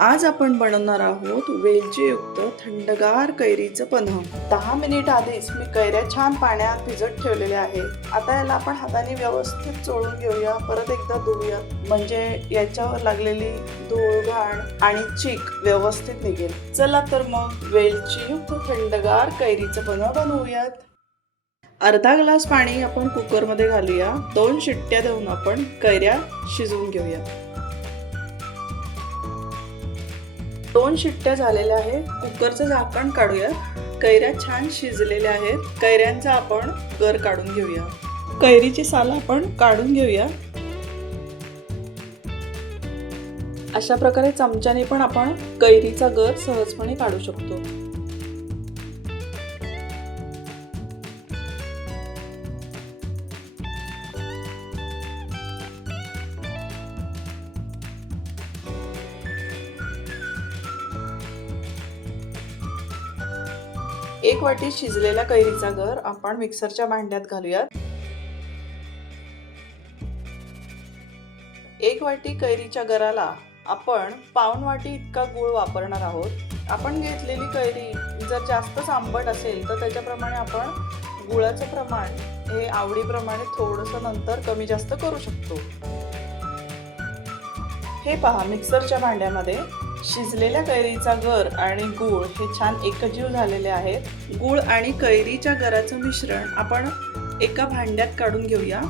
आज आपण बनवणार आहोत वेलचीयुक्त थंडगार कैरीचं पन्ह। 10 मिनिट आधीच मी कैऱ्या छान पाण्यात भिजत ठेवलेल्या आहेत। आता याला आपण हाताने व्यवस्थित चोळून घेऊया, परत एकदा धुवूया, म्हणजे याच्यावर लागलेली धूळ, घाण आणि चीक व्यवस्थित निघेल। चला तर मग वेलचीयुक्त थंडगार कैरीचं पन्ह बनवूयात। अर्धा ग्लास पाणी आपण कुकरमध्ये घालूया। 2 शिट्ट्या देऊन आपण कैऱ्या शिजवून घेऊया। 2 शिट्ट्या झालेल्या आहेत। कुकरचं झाकण काढूया। कैऱ्या छान शिजलेल्या आहेत। कैऱ्यांचा आपण गर काढून घेऊया। कैरीची साल आपण काढून घेऊया। अशा प्रकारे चमच्याने पण आपण कैरीचा गर सहजपणे काढू शकतो। एक वाटी शिजलेला कैरीचा गर आपण मिक्सरच्या भांड्यात घालूयात। 1 वाटी कैरीच्या गराला आपण पाऊण वाटी इतका गूळ वापरणार आहोत। आपण घेतलेली कैरी जर जास्त आंबट असेल तर त्याच्याप्रमाणे आपण गुळाचं प्रमाण हे आवडीप्रमाणे थोडंसं नंतर कमी जास्त करू शकतो। हे पहा, मिक्सरच्या भांड्यामध्ये शिजलेल्या कैरीचा गर आणि गूळ हे छान एकजीव झालेले आहेत। गूळ आणि कैरीच्या गराचं मिश्रण आपण एका भांड्यात काढून घेऊया।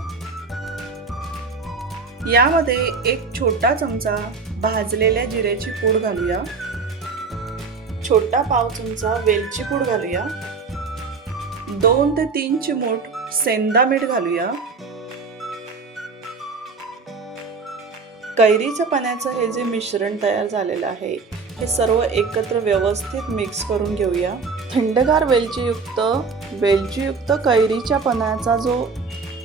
यामध्ये 1 छोटा चमचा भाजलेल्या जिऱ्याची पूड घालूया। छोटा पाव चमचा वेलची पूड घालूया। 2 ते 3 चिमूट सेंदा मीठ घालूया। कैरीच्या पाण्याचं हे जे मिश्रण तयार झालेलं आहे हे सर्व एकत्र व्यवस्थित मिक्स करून घेऊया। थंडगार वेलचीयुक्त कैरीच्या पाण्याचा जो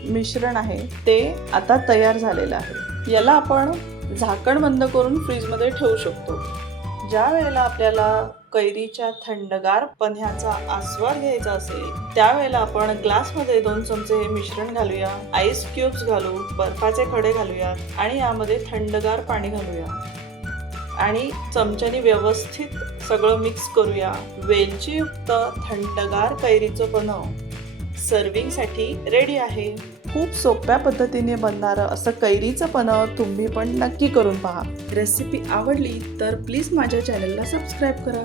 मिश्रण आहे ते आता तयार झालेलं आहे। याला आपण झाकण बंद करून फ्रीजमध्ये ठेवू शकतो। ज्या वेळेला आपल्याला कैरीच्या थंडगार पन्ह्याचा आस्वाद घ्यायचा असेल त्यावेळेला आपण ग्लासमध्ये 2 चमचे हे मिश्रण घालूया। आईस क्यूब्स घालू, बर्फाचे खडे घालूया आणि यामध्ये थंडगार पाणी घालूया आणि चमच्याने व्यवस्थित सगळं मिक्स करूया। वेलचीयुक्त थंडगार कैरीचं पन्ह सर्विंगसाठी रेडी आहे। खूप सोप्या पद्धतीने बनणारं असं कैरीचं पन्ह तुम्ही पण नक्की करून पहा। रेसिपी आवडली तर प्लीज माझ्या चॅनलला सबस्क्राईब करा।